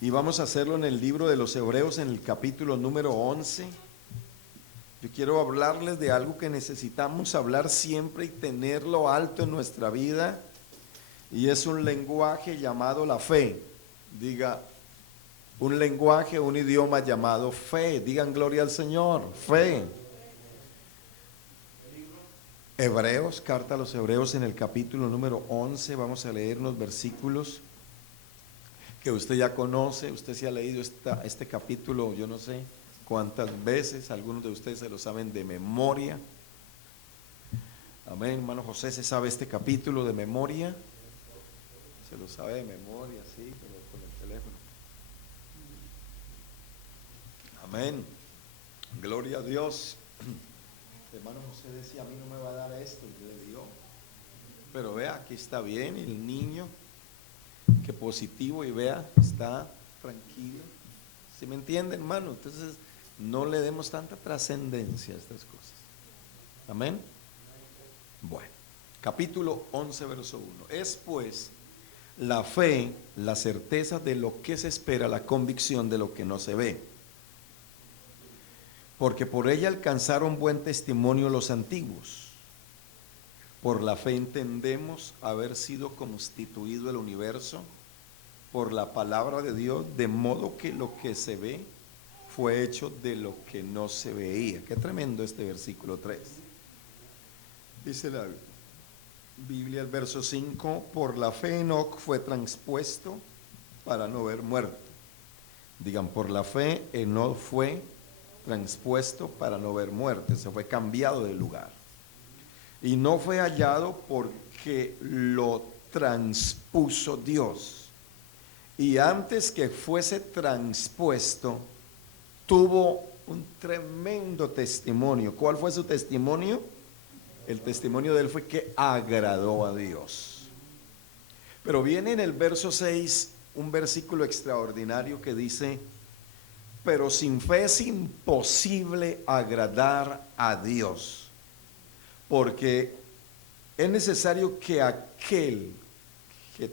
Y vamos a hacerlo en el libro de los Hebreos, en el capítulo número 11. Yo quiero hablarles de algo que necesitamos hablar siempre y tenerlo alto en nuestra vida, y es un lenguaje llamado la fe. Diga, un lenguaje, un idioma llamado fe. Digan gloria al Señor, fe. Hebreos, carta a los Hebreos, en el capítulo número 11, vamos a leer unos versículos que usted ya conoce. Usted se ha leído este capítulo, yo no sé cuántas veces, algunos de ustedes se lo saben de memoria. Amén, hermano José, ¿se sabe este capítulo de memoria? Se lo sabe de memoria, sí, pero con el teléfono. Amén, gloria a Dios. Hermano José decía, a mí no me va a dar esto, y le dio. Pero vea, aquí está bien el niño, que positivo, y vea, está tranquilo. ¿Sí me entiende, hermano? Entonces, no le demos tanta trascendencia a estas cosas. Amén. Bueno, capítulo 11, verso 1. Es pues la fe, la certeza de lo que se espera, la convicción de lo que no se ve. Porque por ella alcanzaron buen testimonio los antiguos. Por la fe entendemos haber sido constituido el universo por la palabra de Dios, de modo que lo que se ve fue hecho de lo que no se veía. Qué tremendo este versículo 3. Dice la Biblia, el verso 5, por la fe Enoc fue transpuesto para no ver muerto. Digan, por la fe Enoc fue transpuesto para no ver muerte, se fue cambiado de lugar. Y no fue hallado porque lo transpuso Dios. Y antes que fuese transpuesto, tuvo un tremendo testimonio. ¿Cuál fue su testimonio? El testimonio de él fue que agradó a Dios. Pero viene en el verso 6 un versículo extraordinario que dice, pero sin fe es imposible agradar a Dios, porque es necesario que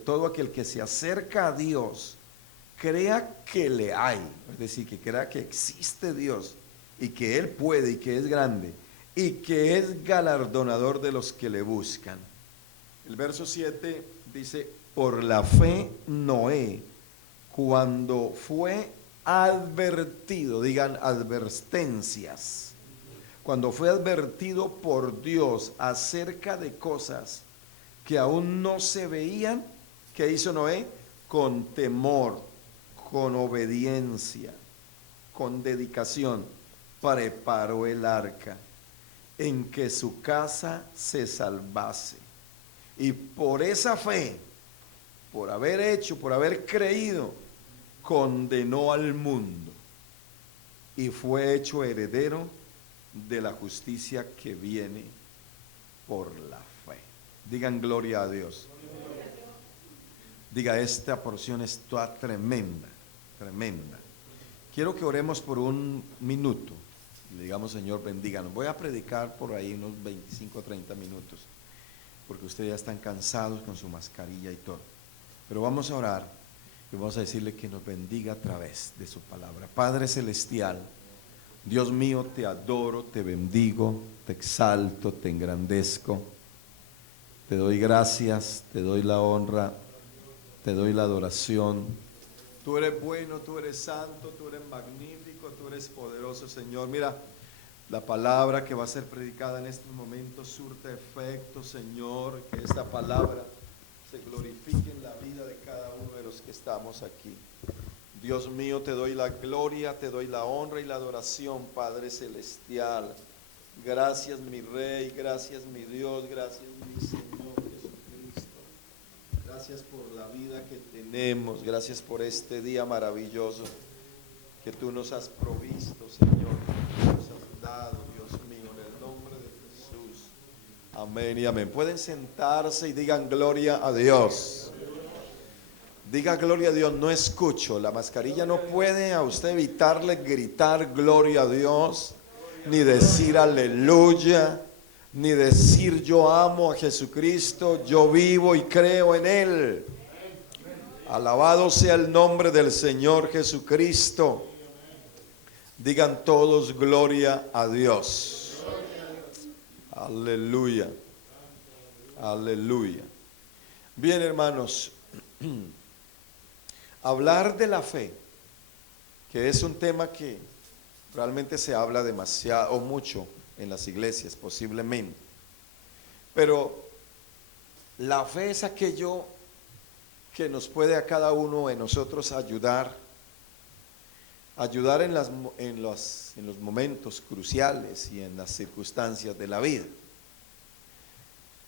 todo aquel que se acerca a Dios crea que le hay, es decir, que crea que existe Dios y que Él puede y que es grande y que es galardonador de los que le buscan. El verso 7 dice, por la fe Noé, cuando fue advertido, digan advertencias, cuando fue advertido por Dios acerca de cosas que aún no se veían, ¿qué hizo Noé? Con temor, con obediencia, con dedicación, preparó el arca en que su casa se salvase. Y por esa fe, por haber creído, condenó al mundo y fue hecho heredero de la justicia que viene por la fe. Digan gloria a Dios. Diga, esta porción está tremenda, tremenda. Quiero que oremos por un minuto. Le digamos, Señor, bendíganos. Voy a predicar por ahí unos 25 o 30 minutos, porque ustedes ya están cansados con su mascarilla y todo. Pero vamos a orar y vamos a decirle que nos bendiga a través de su palabra. Padre celestial, Dios mío, te adoro, te bendigo, te exalto, te engrandezco. Te doy gracias, te doy la honra, te doy la adoración. Tú eres bueno, tú eres santo, tú eres magnífico, tú eres poderoso, Señor. Mira, la palabra que va a ser predicada en estos momentos surte efecto, Señor. Que esta palabra se glorifique en la vida de cada uno de los que estamos aquí. Dios mío, te doy la gloria, te doy la honra y la adoración, Padre celestial. Gracias, mi Rey, gracias, mi Dios, gracias, mi Señor Jesucristo. Gracias por la vida que tenemos, gracias por este día maravilloso que tú nos has provisto, Señor, que tú nos has dado, Dios mío, en el nombre de Jesús. Amén y amén. Pueden sentarse y digan gloria a Dios. Diga gloria a Dios. No escucho, la mascarilla no puede a usted evitarle gritar gloria a Dios, ni decir aleluya, ni decir yo amo a Jesucristo, yo vivo y creo en Él. Alabado sea el nombre del Señor Jesucristo. Digan todos gloria a Dios. Aleluya. Aleluya. Bien, hermanos, hablar de la fe, que es un tema que realmente se habla demasiado o mucho en las iglesias, posiblemente. Pero la fe es aquello que nos puede a cada uno de nosotros ayudar en los momentos cruciales y en las circunstancias de la vida.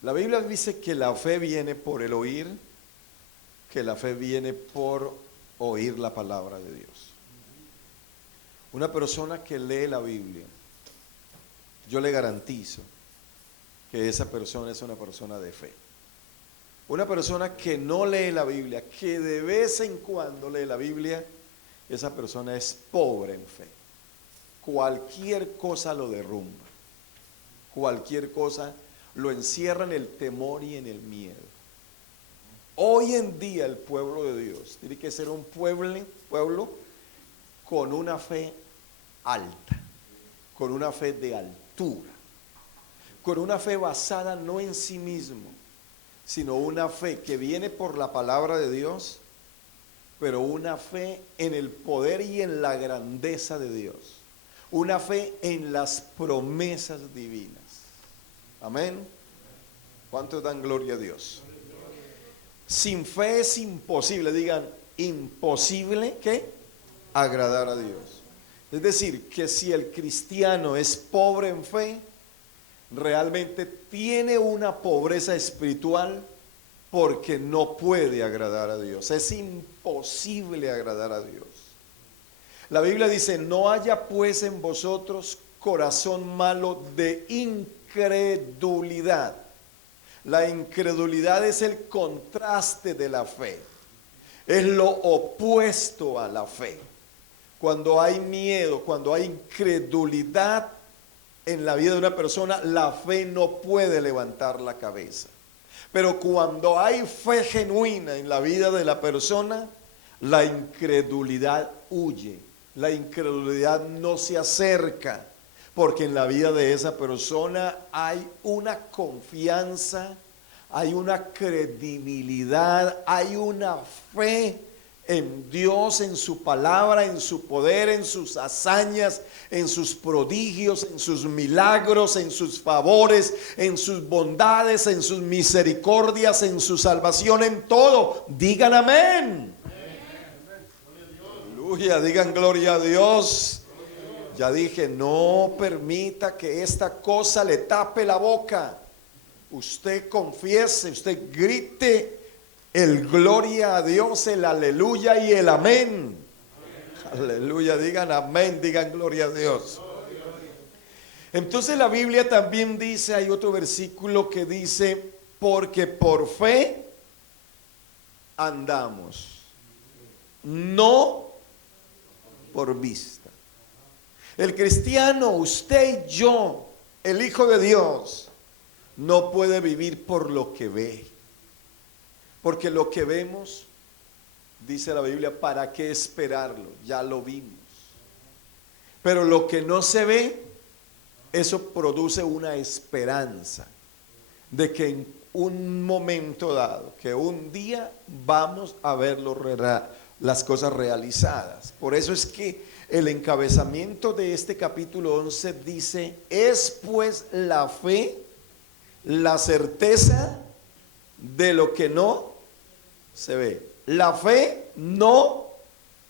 La Biblia dice que la fe viene por el oír, que la fe viene por oír la palabra de Dios. Una persona que lee la Biblia, yo le garantizo que esa persona es una persona de fe. Una persona que no lee la Biblia, que de vez en cuando lee la Biblia, esa persona es pobre en fe. Cualquier cosa lo derrumba. Cualquier cosa lo encierra en el temor y en el miedo. Hoy en día el pueblo de Dios tiene que ser un pueblo con una fe alta, con una fe de altura, con una fe basada no en sí mismo, sino una fe que viene por la palabra de Dios, pero una fe en el poder y en la grandeza de Dios, una fe en las promesas divinas. Amén. ¿Cuántos dan gloria a Dios? Sin fe es imposible, digan, imposible, ¿qué? Agradar a Dios. Es decir, que si el cristiano es pobre en fe, realmente tiene una pobreza espiritual porque no puede agradar a Dios. Es imposible agradar a Dios. La Biblia dice, no haya pues en vosotros corazón malo de incredulidad. La incredulidad es el contraste de la fe. Es lo opuesto a la fe. Cuando hay miedo, cuando hay incredulidad en la vida de una persona, la fe no puede levantar la cabeza. Pero cuando hay fe genuina en la vida de la persona, la incredulidad huye. La incredulidad no se acerca, porque en la vida de esa persona hay una confianza, hay una credibilidad, hay una fe en Dios, en su palabra, en su poder, en sus hazañas, en sus prodigios, en sus milagros, en sus favores, en sus bondades, en sus misericordias, en su salvación, en todo. Digan amén. Aleluya, digan gloria a Dios. Ya dije, no permita que esta cosa le tape la boca. Usted confiese, usted grite el gloria a Dios, el aleluya y el amén. Aleluya, digan amén, digan gloria a Dios. Entonces la Biblia también dice, hay otro versículo que dice, porque por fe andamos, no por vista. El cristiano, usted y yo, el Hijo de Dios, no puede vivir por lo que ve. Porque lo que vemos, dice la Biblia, ¿para qué esperarlo? Ya lo vimos. Pero lo que no se ve, eso produce una esperanza de que en un momento dado, que un día vamos a ver las cosas realizadas. Por eso es que el encabezamiento de este capítulo 11 dice, es pues la fe, la certeza de lo que no se ve. La fe no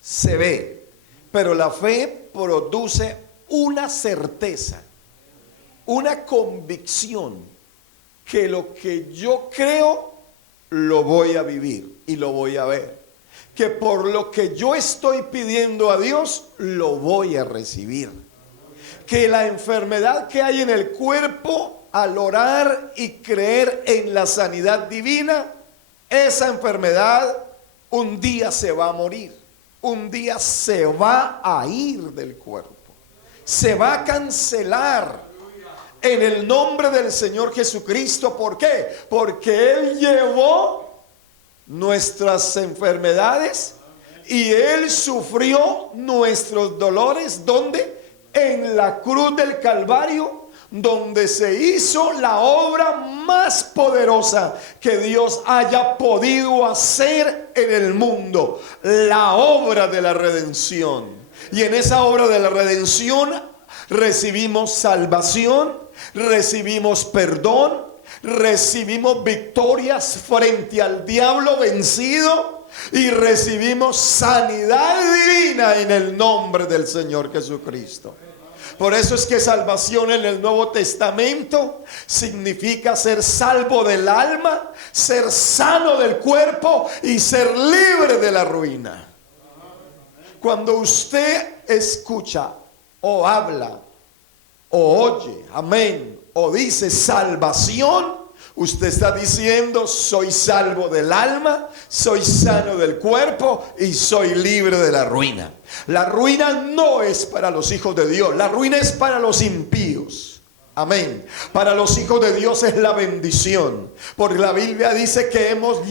se ve, pero la fe produce una certeza, una convicción que lo que yo creo lo voy a vivir y lo voy a ver. Que por lo que yo estoy pidiendo a Dios lo voy a recibir. Que la enfermedad que hay en el cuerpo, al orar y creer en la sanidad divina, esa enfermedad un día se va a morir, un día se va a ir del cuerpo, se va a cancelar en el nombre del Señor Jesucristo. ¿Por qué? Porque Él llevó nuestras enfermedades y Él sufrió nuestros dolores. ¿Dónde? En la cruz del Calvario, donde se hizo la obra más poderosa que Dios haya podido hacer en el mundo, la obra de la redención. Y en esa obra de la redención recibimos salvación, recibimos perdón, recibimos victorias frente al diablo vencido y recibimos sanidad divina en el nombre del Señor Jesucristo. Por eso es que salvación en el Nuevo Testamento significa ser salvo del alma, ser sano del cuerpo y ser libre de la ruina. Cuando usted escucha o habla o oye, amén, o dice salvación, usted está diciendo: soy salvo del alma, soy sano del cuerpo y soy libre de la ruina. La ruina no es para los hijos de Dios, la ruina es para los impíos. Amén. Para los hijos de Dios es la bendición, porque la Biblia dice que hemos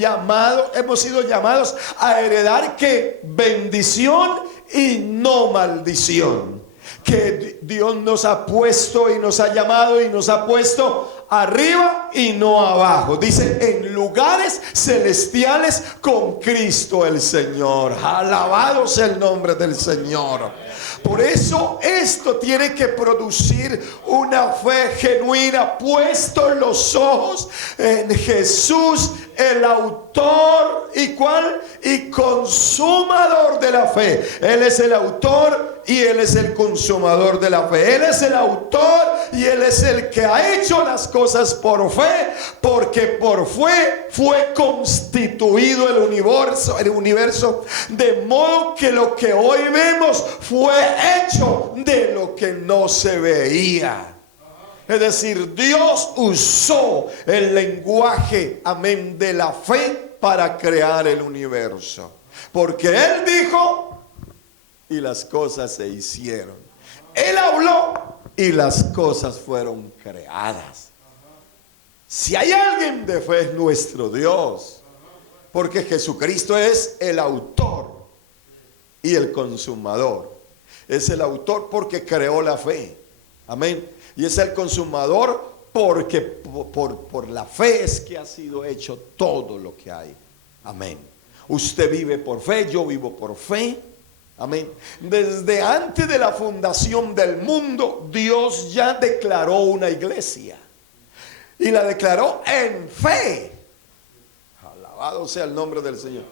sido llamados a heredar ¿qué? Bendición y no maldición. Que Dios nos ha puesto y nos ha llamado y nos ha puesto arriba y no abajo. Dice: en lugares celestiales con Cristo el Señor. Alabado sea el nombre del Señor. Por eso esto tiene que producir una fe genuina, puesto los ojos en Jesús, el autor y ¿cuál? Y consumador de la fe. Él es el autor y Él es el consumador de la fe. Él es el autor y Él es el que ha hecho las cosas por fe, porque por fe fue constituido el universo, de modo que lo que hoy vemos fue hecho de lo que no se veía. Es decir, Dios usó el lenguaje, amén, de la fe para crear el universo. Porque Él dijo y las cosas se hicieron. Él habló y las cosas fueron creadas. Si hay alguien de fe es nuestro Dios. Porque Jesucristo es el autor y el consumador. Es el autor porque creó la fe. Amén. Y es el consumador porque por la fe es que ha sido hecho todo lo que hay. Amén. Usted vive por fe, yo vivo por fe. Amén. Desde antes de la fundación del mundo, Dios ya declaró una iglesia. Y la declaró en fe. Alabado sea el nombre del Señor.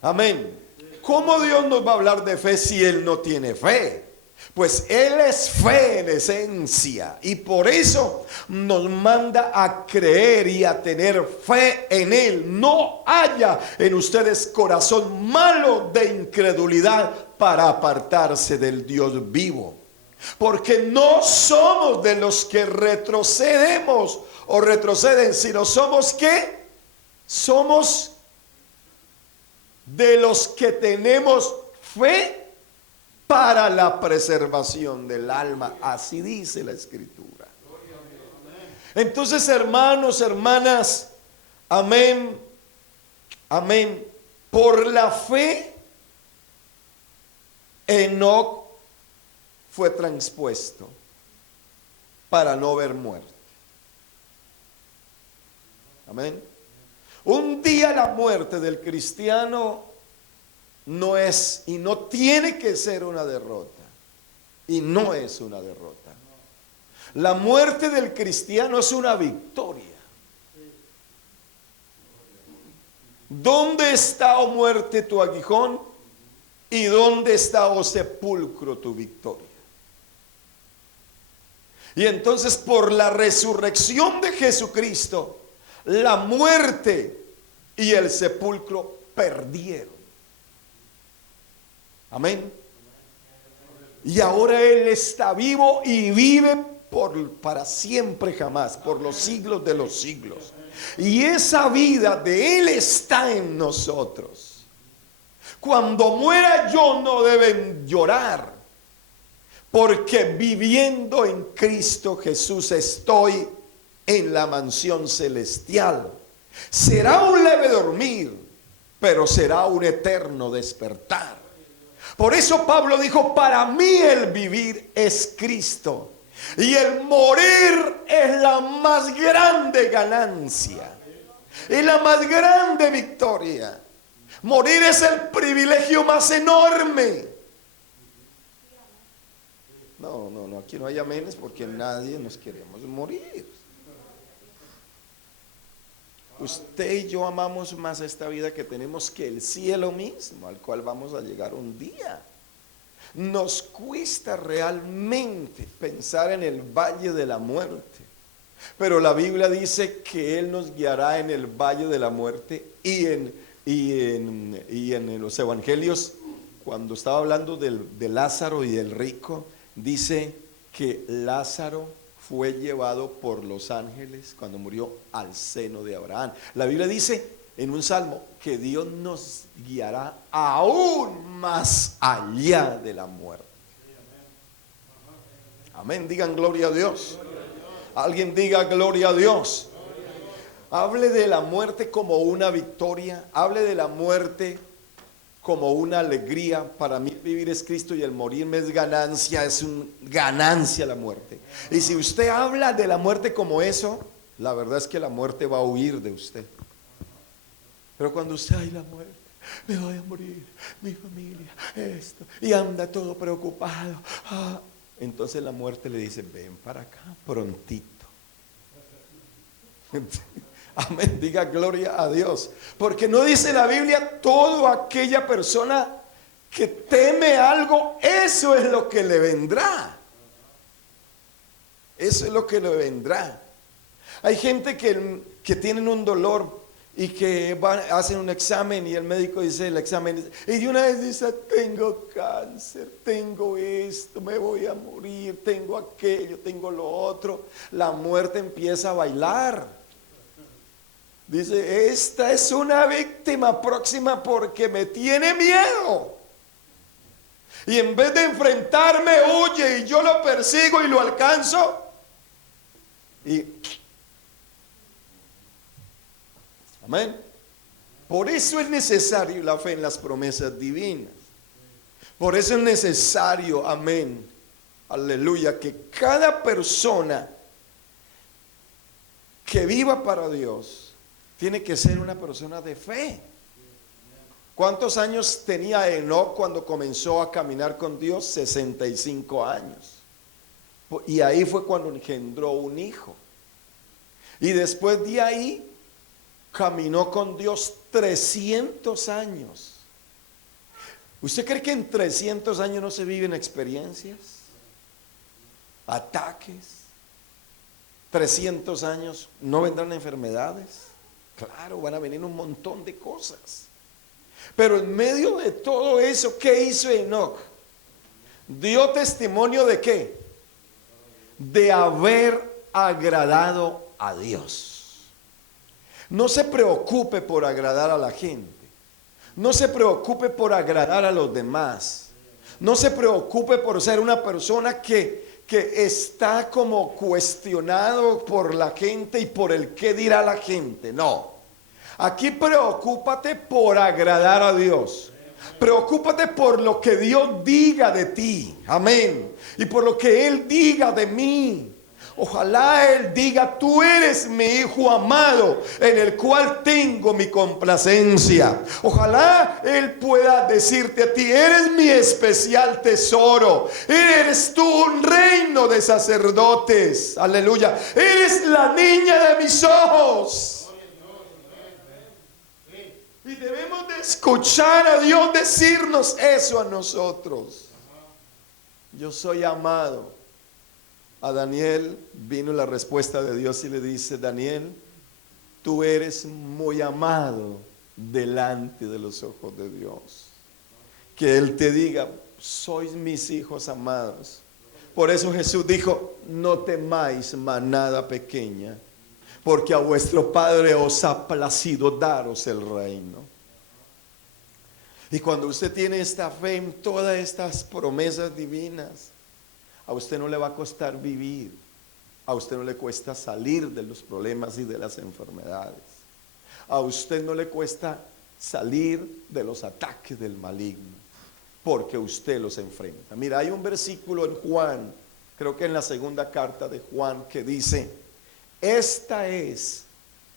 Amén. ¿Cómo Dios nos va a hablar de fe si Él no tiene fe? Pues Él es fe en esencia y por eso nos manda a creer y a tener fe en Él. No haya en ustedes corazón malo de incredulidad para apartarse del Dios vivo. Porque no somos de los que retrocedemos o retroceden, sino somos ¿qué? Somos de los que tenemos fe para la preservación del alma. Así dice la Escritura. Entonces, hermanos, hermanas, amén, amén. Por la fe, Enoc fue transpuesto para no ver muerte. Amén. Un día la muerte del cristiano no es y no tiene que ser una derrota. Y no es una derrota. La muerte del cristiano es una victoria. ¿Dónde está, oh muerte, tu aguijón? ¿Y dónde está, oh sepulcro, tu victoria? Y entonces, por la resurrección de Jesucristo, la muerte y el sepulcro perdieron. Amén. Y ahora Él está vivo y vive para siempre jamás, por los siglos de los siglos. Y esa vida de Él está en nosotros. Cuando muera yo no deben llorar, porque viviendo en Cristo Jesús estoy en la mansión celestial. Será un leve dormir, pero será un eterno despertar. Por eso Pablo dijo, para mí el vivir es Cristo y el morir es la más grande ganancia y la más grande victoria. Morir es el privilegio más enorme. No, aquí no hay amenes porque nadie nos queremos morir. Usted y yo amamos más esta vida que tenemos que el cielo mismo, al cual vamos a llegar un día. Nos cuesta realmente pensar en el valle de la muerte, pero la Biblia dice que Él nos guiará en el valle de la muerte y en los evangelios, cuando estaba hablando de Lázaro y del rico, dice que Lázaro fue llevado por los ángeles cuando murió al seno de Abraham. La Biblia dice en un salmo que Dios nos guiará aún más allá de la muerte. Amén, digan gloria a Dios. Alguien diga gloria a Dios. Hable de la muerte como una victoria, hable de la muerte como una alegría. Para mí vivir es Cristo y el morirme es ganancia, es una ganancia la muerte. Y si usted habla de la muerte como eso, la verdad es que la muerte va a huir de usted. Pero cuando usted, ay, la muerte, me voy a morir, mi familia, esto, y anda todo preocupado, entonces la muerte le dice, ven para acá prontito. Amén, diga gloria a Dios. Porque no dice la Biblia, toda aquella persona que teme algo, eso es lo que le vendrá. Eso es lo que le vendrá. Hay gente que tienen un dolor y que hacen un examen y el médico dice el examen, y de una vez dice, tengo cáncer, tengo esto, me voy a morir, tengo aquello, tengo lo otro. La muerte empieza a bailar. Dice, esta es una víctima próxima porque me tiene miedo. Y en vez de enfrentarme, huye y yo lo persigo y lo alcanzo. Amén. Por eso es necesario la fe en las promesas divinas. Por eso es necesario, amén, aleluya, que cada persona que viva para Dios tiene que ser una persona de fe. ¿Cuántos años tenía Enoc cuando comenzó a caminar con Dios? 65 años. Y ahí fue cuando engendró un hijo. Y después de ahí caminó con Dios 300 años. ¿Usted cree que en 300 años no se viven experiencias? Ataques. 300 años, ¿no vendrán enfermedades? Claro, van a venir un montón de cosas. Pero en medio de todo eso, ¿qué hizo Enoc? Dio testimonio de ¿qué? De haber agradado a Dios. No se preocupe por agradar a la gente. No se preocupe por agradar a los demás. No se preocupe por ser una persona que está como cuestionado por la gente y por el qué dirá la gente. No. Aquí preocúpate por agradar a Dios. Preocúpate por lo que Dios diga de ti. Amén. Y por lo que Él diga de mí. Ojalá Él diga, tú eres mi hijo amado, en el cual tengo mi complacencia. Ojalá Él pueda decirte a ti, eres mi especial tesoro. Eres tú un reino de sacerdotes. Aleluya. Eres la niña de mis ojos. Y debemos de escuchar a Dios decirnos eso a nosotros. Yo soy amado. A Daniel vino la respuesta de Dios y le dice, Daniel, tú eres muy amado delante de los ojos de Dios. Que Él te diga, sois mis hijos amados. Por eso Jesús dijo, no temáis manada pequeña, porque a vuestro Padre os ha placido daros el reino. Y cuando usted tiene esta fe en todas estas promesas divinas, a usted no le va a costar vivir, a usted no le cuesta salir de los problemas y de las enfermedades, a usted no le cuesta salir de los ataques del maligno, porque usted los enfrenta. Mira, hay un versículo en Juan, creo que en la segunda carta de Juan, que dice: esta es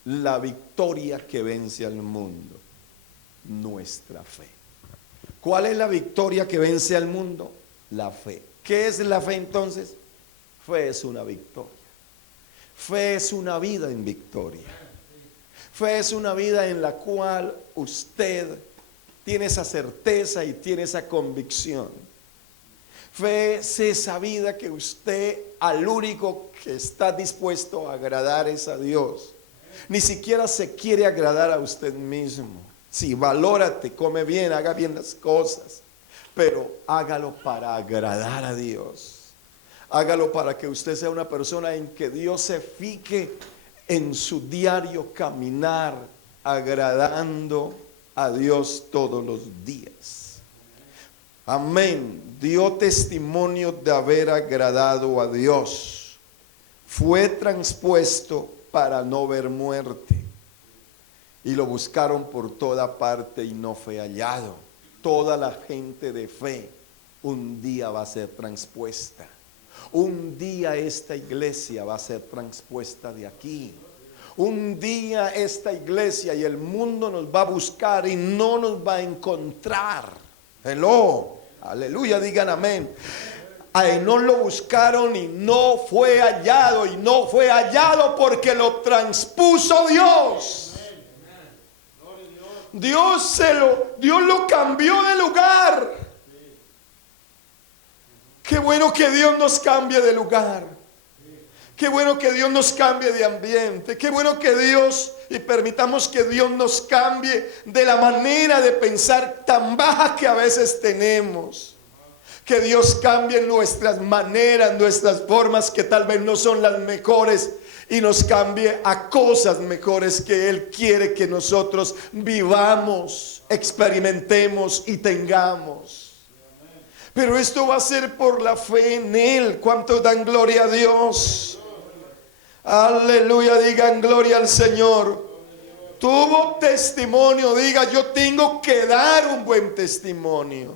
la victoria que vence al mundo, nuestra fe. ¿Cuál es la victoria que vence al mundo? La fe. ¿Qué es la fe entonces? Fe es una victoria. Fe es una vida en victoria. Fe es una vida en la cual usted tiene esa certeza y tiene esa convicción. Fe es esa vida que usted, al único que está dispuesto a agradar es a Dios. Ni siquiera se quiere agradar a usted mismo. Sí, valórate, come bien, haga bien las cosas, pero hágalo para agradar a Dios. Hágalo para que usted sea una persona en que Dios se fije en su diario caminar, agradando a Dios todos los días. Amén. Dio testimonio de haber agradado a Dios. Fue transpuesto para no ver muerte. Y lo buscaron por toda parte y no fue hallado. Toda la gente de fe un día va a ser transpuesta. Un día esta iglesia va a ser transpuesta de aquí. Un día esta iglesia y el mundo nos va a buscar y no nos va a encontrar. Hello, aleluya, digan amén. A Enoc lo buscaron y no fue hallado. Y no fue hallado porque lo transpuso Dios. Dios lo cambió de lugar. Qué bueno que Dios nos cambie de lugar. Qué bueno que Dios nos cambie de ambiente. Qué bueno que Dios, y permitamos que Dios nos cambie de la manera de pensar tan baja que a veces tenemos. Que Dios cambie nuestras maneras, nuestras formas que tal vez no son las mejores, y nos cambie a cosas mejores que Él quiere que nosotros vivamos, experimentemos y tengamos. Pero esto va a ser por la fe en Él. ¿Cuántos dan gloria a Dios? Aleluya, digan gloria al Señor. Tuvo testimonio, diga: yo tengo que dar un buen testimonio.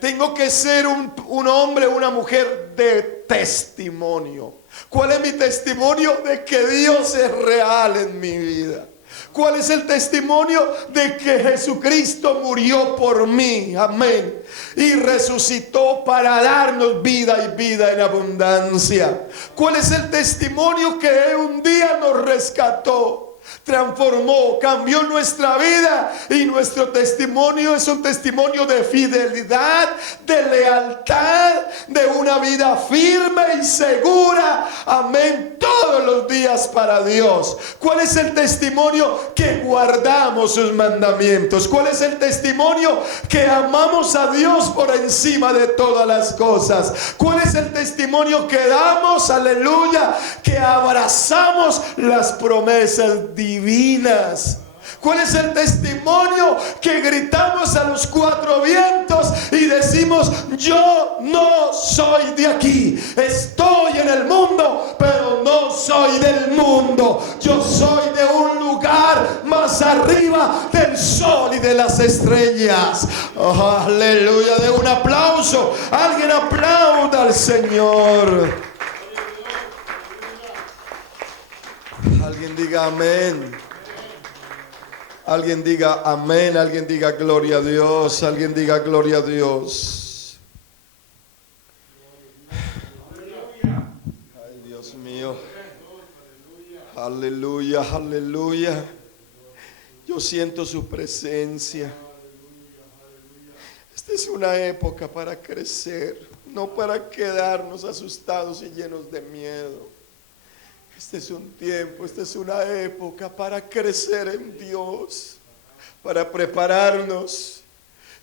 Tengo que ser un hombre, una mujer de testimonio. ¿Cuál es mi testimonio? De que Dios es real en mi vida. ¿Cuál es el testimonio? De que Jesucristo murió por mí, amén, y resucitó para darnos vida y vida en abundancia. ¿Cuál es el testimonio? Que un día nos rescató, transformó, cambió nuestra vida, y nuestro testimonio es un testimonio de fidelidad, de lealtad, de una vida firme y segura, amén, todos los días para Dios. ¿Cuál es el testimonio? Que guardamos sus mandamientos. ¿Cuál es el testimonio? Que amamos a Dios por encima de todas las cosas. ¿Cuál es el testimonio que damos? Aleluya, que abrazamos las promesas divinas. ¿Cuál es el testimonio? Que gritamos a los cuatro vientos y decimos: yo no soy de aquí, estoy en el mundo, pero no soy del mundo. Yo soy de un lugar más arriba del sol y de las estrellas. Oh, aleluya, de un aplauso. Alguien aplauda al Señor. Alguien diga amén. Alguien diga amén. Alguien diga gloria a Dios. Alguien diga gloria a Dios. Ay, Dios mío. Aleluya, aleluya. Yo siento su presencia. Esta es una época para crecer, no para quedarnos asustados y llenos de miedo. Este es un tiempo, esta es una época para crecer en Dios, para prepararnos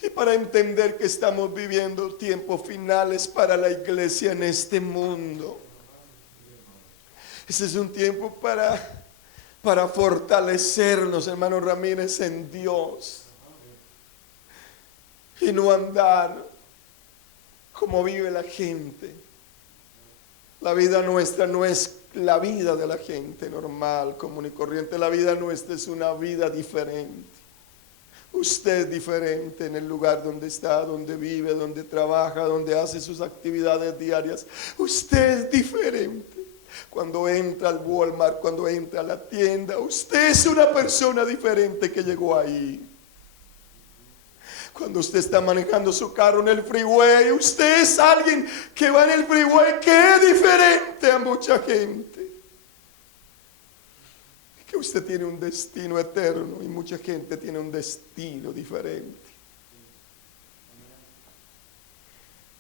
y para entender que estamos viviendo tiempos finales para la iglesia en este mundo. Este es un tiempo para fortalecernos, hermano Ramírez, en Dios, y no andar como vive la gente. La vida nuestra no es la vida de la gente normal, común y corriente. La vida nuestra es una vida diferente. Usted es diferente en el lugar donde está, donde vive, donde trabaja, donde hace sus actividades diarias. Usted es diferente. Cuando entra al Walmart, cuando entra a la tienda, usted es una persona diferente que llegó ahí. Cuando usted está manejando su carro en el freeway, usted es alguien que va en el freeway que es diferente a mucha gente. Que usted tiene un destino eterno y mucha gente tiene un destino diferente.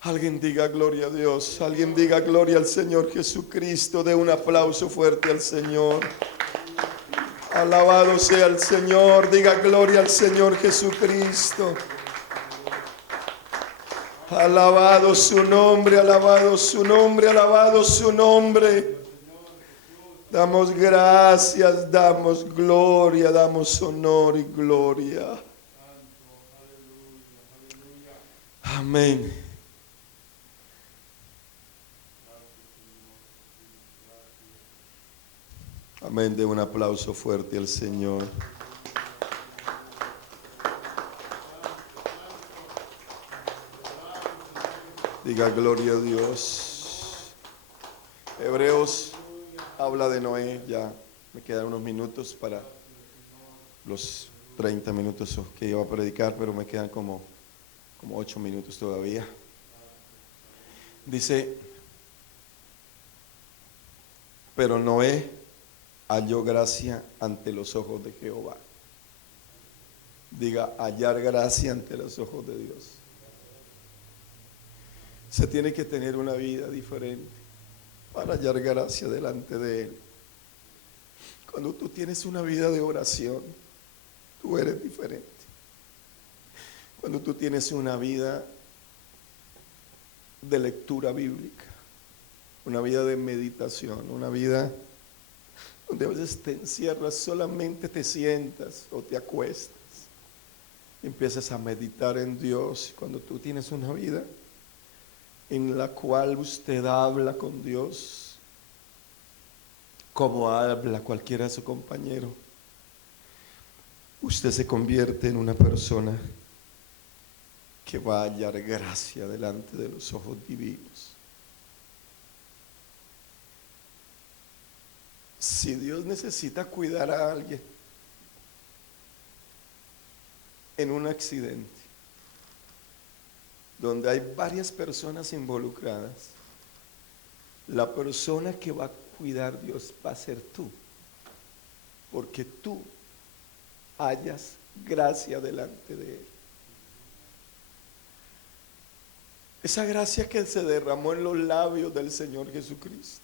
Alguien diga gloria a Dios, alguien diga gloria al Señor Jesucristo. Dé un aplauso fuerte al Señor. Alabado sea el Señor, diga gloria al Señor Jesucristo. Alabado su nombre, alabado su nombre, alabado su nombre. Damos gracias, damos gloria, damos honor y gloria. Amén. Amén. De un aplauso fuerte al Señor. Diga gloria a Dios. Hebreos habla de Noé. Ya me quedan unos minutos para los 30 minutos que iba a predicar, pero me quedan como 8 minutos todavía. Dice, pero Noé halló gracia ante los ojos de Jehová. Diga, hallar gracia ante los ojos de Dios. Se tiene que tener una vida diferente para hallar gracia delante de Él. Cuando tú tienes una vida de oración, tú eres diferente. Cuando tú tienes una vida de lectura bíblica, una vida de meditación, una vida donde a veces te encierras, solamente te sientas o te acuestas y empiezas a meditar en Dios. Cuando tú tienes una vida en la cual usted habla con Dios como habla cualquiera de sus compañeros, usted se convierte en una persona que va a hallar gracia delante de los ojos divinos. Si Dios necesita cuidar a alguien en un accidente donde hay varias personas involucradas, la persona que va a cuidar Dios va a ser tú, porque tú hallas gracia delante de Él. Esa gracia que se derramó en los labios del Señor Jesucristo,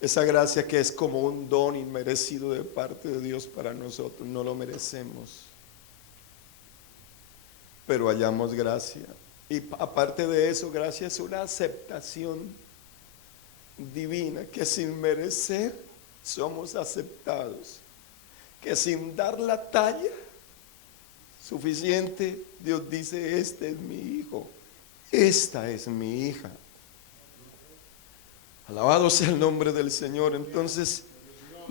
esa gracia que es como un don inmerecido de parte de Dios para nosotros, no lo merecemos, pero hallamos gracia. Y aparte de eso, gracia es una aceptación divina, que sin merecer somos aceptados, que sin dar la talla suficiente, Dios dice, este es mi hijo, esta es mi hija. Alabado sea el nombre del Señor. Entonces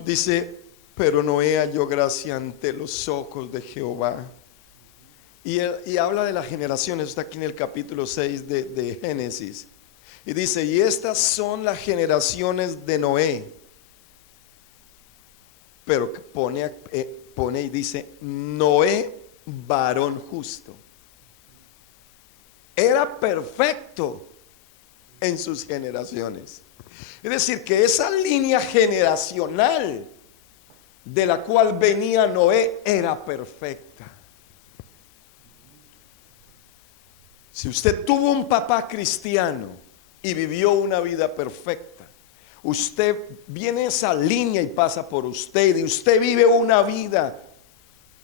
dice, pero Noé halló gracia ante los ojos de Jehová. Y habla de las generaciones, está aquí en el capítulo 6 de Génesis. Y dice, y estas son las generaciones de Noé. Pero pone y dice, Noé, varón justo. Era perfecto en sus generaciones. Es decir, que esa línea generacional de la cual venía Noé era perfecta. Si usted tuvo un papá cristiano y vivió una vida perfecta, usted viene esa línea y pasa por usted, y usted vive una vida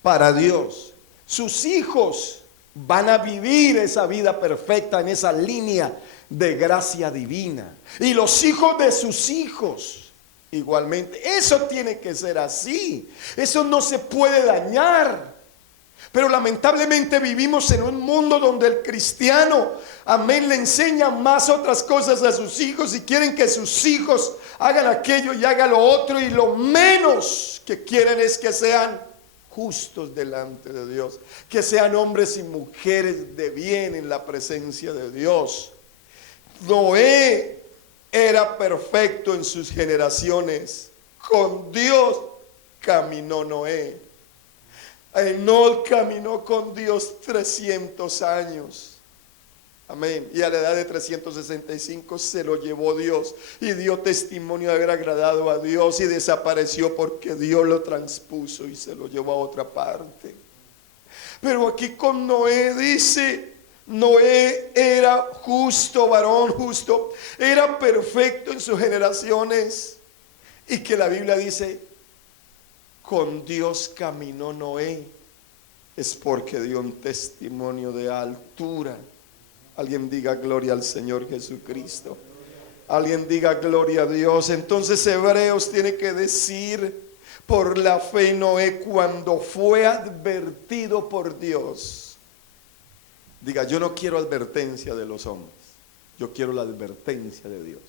para Dios. Sus hijos van a vivir esa vida perfecta en esa línea de gracia divina, y los hijos de sus hijos igualmente. Eso tiene que ser así, eso no se puede dañar. Pero lamentablemente vivimos en un mundo donde el cristiano, amén, le enseña más otras cosas a sus hijos y quieren que sus hijos hagan aquello y hagan lo otro, y lo menos que quieren es que sean justos delante de Dios, que sean hombres y mujeres de bien en la presencia de Dios. Noé era perfecto en sus generaciones. Con Dios caminó Noé. Enoc caminó con Dios 300 años. Amén. Y a la edad de 365 se lo llevó Dios y dio testimonio de haber agradado a Dios y desapareció porque Dios lo transpuso y se lo llevó a otra parte. Pero aquí con Noé dice, Noé era justo, varón justo, era perfecto en sus generaciones, y que la Biblia dice, con Dios caminó Noé, es porque dio un testimonio de altura. Alguien diga gloria al Señor Jesucristo. Alguien diga gloria a Dios. Entonces Hebreos tiene que decir, por la fe Noé, cuando fue advertido por Dios. Diga, yo no quiero advertencia de los hombres, yo quiero la advertencia de Dios.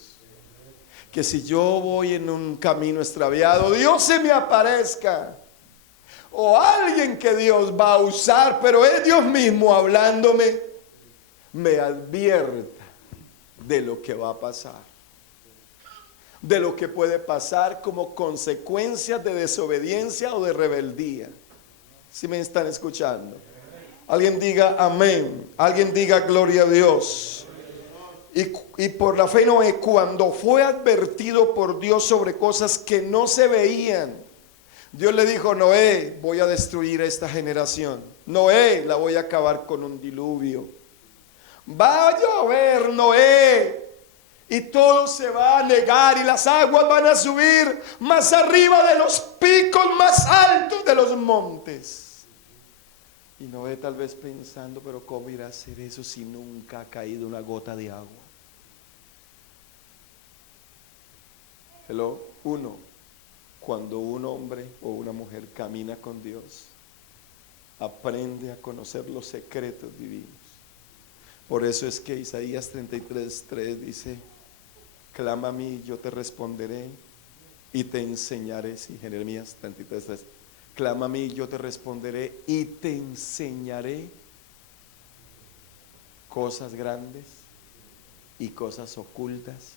Que si yo voy en un camino extraviado, Dios se me aparezca. O alguien que Dios va a usar, pero es Dios mismo hablándome, me advierta de lo que va a pasar, de lo que puede pasar como consecuencia de desobediencia o de rebeldía. ¿Sí me están escuchando? Alguien diga amén, alguien diga gloria a Dios. Y por la fe Noé, cuando fue advertido por Dios sobre cosas que no se veían, Dios le dijo, Noé, voy a destruir esta generación. Noé, la voy a acabar con un diluvio. Va a llover, Noé, y todo se va a negar y las aguas van a subir más arriba de los picos más altos de los montes. Y Noé tal vez pensando, pero ¿cómo irá a hacer eso si nunca ha caído una gota de agua? Hello, cuando un hombre o una mujer camina con Dios, aprende a conocer los secretos divinos. Por eso es que Isaías 33:3 dice, clama a mí, yo te responderé y te enseñaré. Sí, Jeremías 33:3, clama a mí, yo te responderé y te enseñaré cosas grandes y cosas ocultas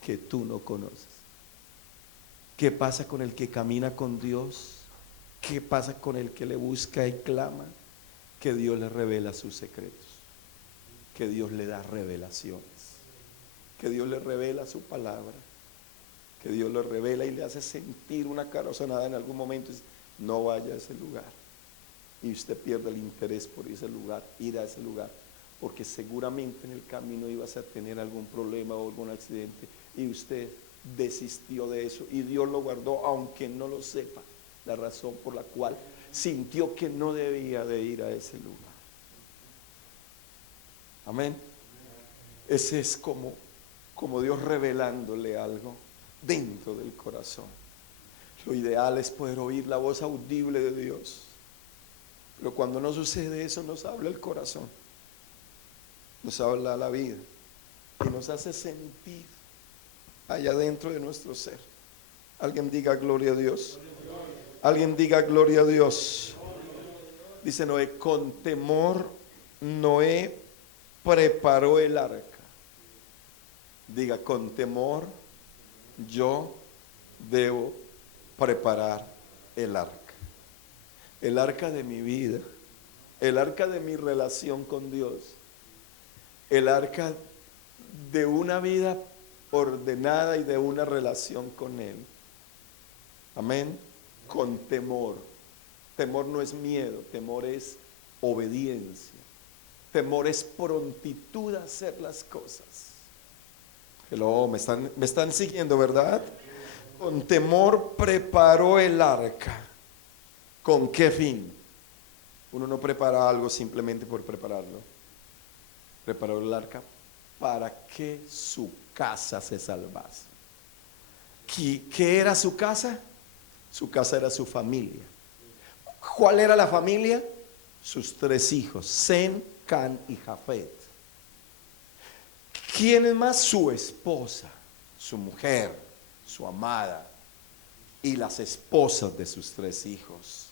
que tú no conoces. ¿Qué pasa con el que camina con Dios? ¿Qué pasa con el que le busca y clama? Que Dios le revela sus secretos, que Dios le da revelaciones, que Dios le revela su palabra, que Dios le revela y le hace sentir una corazonada en algún momento. No vaya a ese lugar, y usted pierde el interés por ese lugar, ir a ese lugar, porque seguramente en el camino ibas a tener algún problema o algún accidente y usted desistió de eso y Dios lo guardó, aunque no lo sepa la razón por la cual sintió que no debía de ir a ese lugar. Amén. Ese es como Dios revelándole algo dentro del corazón. Lo ideal es poder oír la voz audible de Dios, pero cuando no sucede eso, nos habla el corazón, nos habla la vida y nos hace sentir allá dentro de nuestro ser. Alguien diga gloria a Dios. Alguien diga gloria a Dios. Dice Noé, con temor Noé preparó el arca. Diga, con temor yo debo preparar el arca. El arca de mi vida, el arca de mi relación con Dios, el arca de una vida ordenada y de una relación con Él. Amén. Con temor. Temor no es miedo, temor es obediencia. Temor es prontitud a hacer las cosas. Hello, me están siguiendo, ¿verdad? Con temor preparó el arca. ¿Con qué fin? Uno no prepara algo simplemente por prepararlo. Preparó el arca para que su casa se salvase. ¿Qué era su casa? Su casa era su familia. ¿Cuál era la familia? Sus 3 hijos, Sem, Can y Jafet. ¿Quién es más? Su esposa, su mujer, su amada y las esposas de sus 3 hijos.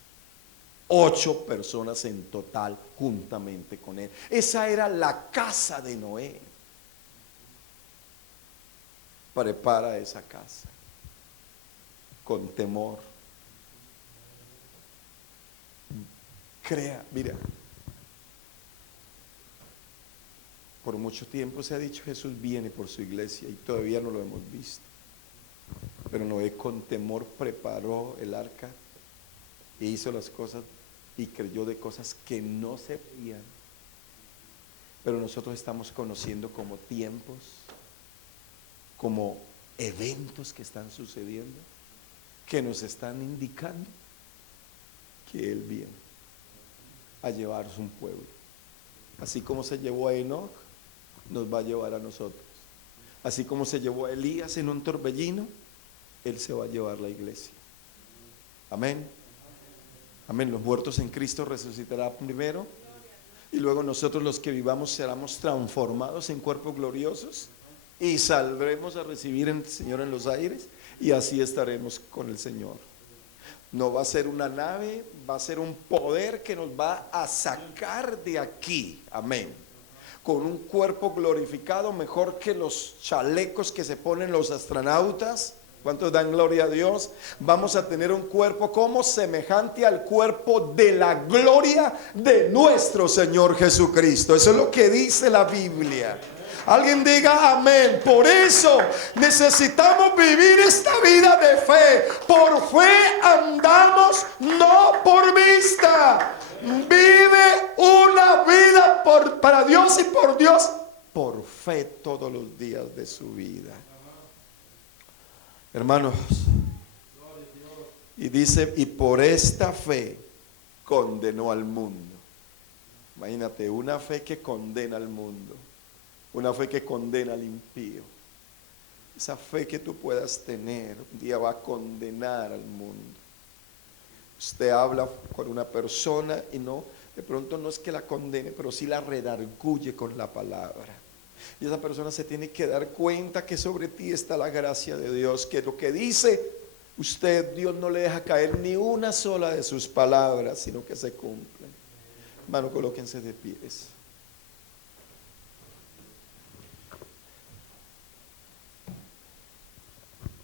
8 personas en total juntamente con él. Esa era la casa de Noé. Prepara esa casa con temor. Crea, mira, por mucho tiempo se ha dicho Jesús viene por su iglesia y todavía no lo hemos visto. Pero Noé con temor preparó el arca e hizo las cosas y creyó de cosas que no se veían. Pero nosotros estamos conociendo como tiempos, como eventos que están sucediendo, que nos están indicando que Él viene a llevarse un pueblo. Así como se llevó a Enoch, nos va a llevar a nosotros. Así como se llevó a Elías en un torbellino, Él se va a llevar la iglesia. Amén. Amén. Los muertos en Cristo resucitarán primero y luego nosotros los que vivamos seremos transformados en cuerpos gloriosos y saldremos a recibir al Señor en los aires y así estaremos con el Señor. No va a ser una nave, va a ser un poder que nos va a sacar de aquí. Amén. Con un cuerpo glorificado mejor que los chalecos que se ponen los astronautas. ¿Cuántos dan gloria a Dios? Vamos a tener un cuerpo como semejante al cuerpo de la gloria de nuestro Señor Jesucristo. Eso es lo que dice la Biblia. Alguien diga amén. Por eso necesitamos vivir esta vida de fe. Por fe andamos, no por vista. Vive una vida para Dios y por Dios, por fe todos los días de su vida. Hermanos, y dice, y por esta fe condenó al mundo. Imagínate, una fe que condena al mundo, una fe que condena al impío. Esa fe que tú puedas tener un día va a condenar al mundo. Usted habla con una persona y no, de pronto no es que la condene, pero sí la redarguye con la palabra. Y esa persona se tiene que dar cuenta que sobre ti está la gracia de Dios, que lo que dice usted, Dios no le deja caer ni una sola de sus palabras, sino que se cumplen. Hermano, colóquense de pies.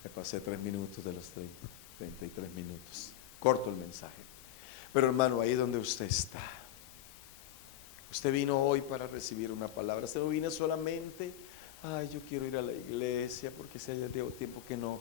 Me pasé 3 minutos de los 33 minutos. Corto el mensaje. Pero hermano, ahí donde usted está, usted vino hoy para recibir una palabra. Usted no vino solamente, ay, yo quiero ir a la iglesia porque se haya tiempo que no